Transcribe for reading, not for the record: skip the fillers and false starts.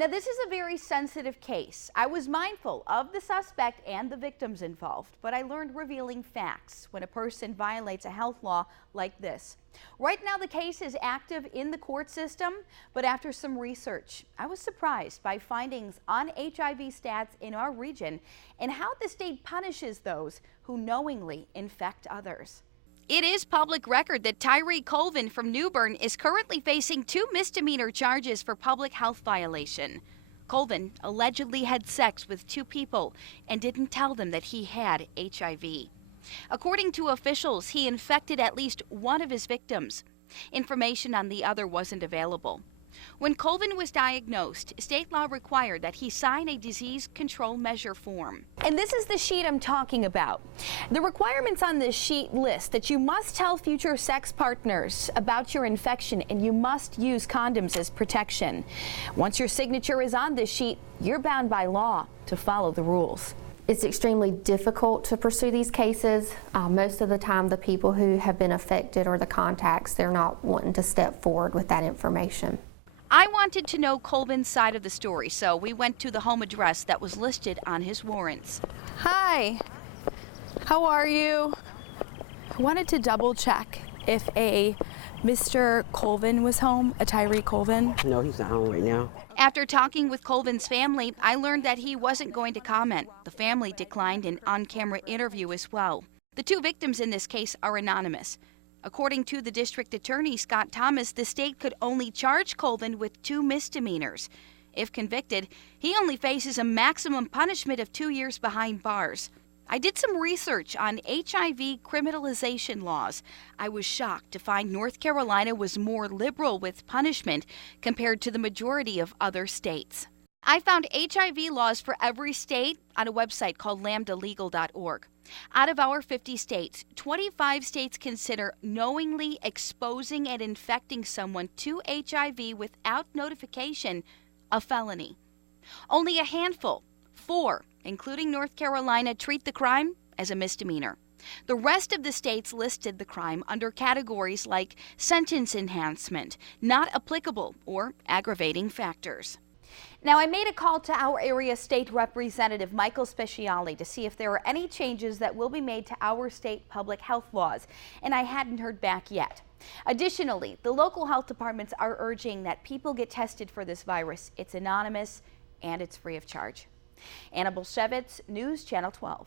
Now, this is a very sensitive case. I was mindful of the suspect and the victims involved, but I learned revealing facts when a person violates a health law like this. Right now, the case is active in the court system, but after some research, I was surprised by findings on HIV stats in our region and how the state punishes those who knowingly infect others. It is public record that Tyree Colvin from New Bern is currently facing 2 misdemeanor charges for public health violation. Colvin allegedly had sex with 2 people and didn't tell them that he had HIV. According to officials, he infected at least one of his victims. Information on the other wasn't available. When Colvin was diagnosed, state law required that he sign a disease control measure form. And this is the sheet I'm talking about. The requirements on this sheet list that you must tell future sex partners about your infection and you must use condoms as protection. Once your signature is on this sheet, you're bound by law to follow the rules. It's extremely difficult to pursue these cases. Most of the time the people who have been affected or the contacts, they're not wanting to step forward with that information. I wanted to know Colvin's side of the story, so we went to the home address that was listed on his warrants. Hi, how are you? I wanted to double check if a Mr. Colvin was home, a Tyree Colvin. No, he's not home right now. After talking with Colvin's family, I learned that he wasn't going to comment. The family declined an on-camera interview as well. The 2 victims in this case are anonymous. According to the district attorney, Scott Thomas, the state could only charge Colvin with 2 misdemeanors. If convicted, he only faces a maximum punishment of 2 years behind bars. I did some research on HIV criminalization laws. I was shocked to find North Carolina was more liberal with punishment compared to the majority of other states. I found HIV laws for every state on a website called lambdalegal.org. Out of our 50 states, 25 states consider knowingly exposing and infecting someone to HIV without notification a felony. Only a handful, 4, including North Carolina, treat the crime as a misdemeanor. The rest of the states listed the crime under categories like sentence enhancement, not applicable, or aggravating factors. Now, I made a call to our area state representative, Michael Speciale, to see if there are any changes that will be made to our state public health laws, and I hadn't heard back yet. Additionally, the local health departments are urging that people get tested for this virus. It's anonymous and it's free of charge. Anna Bolshevitz, News Channel 12.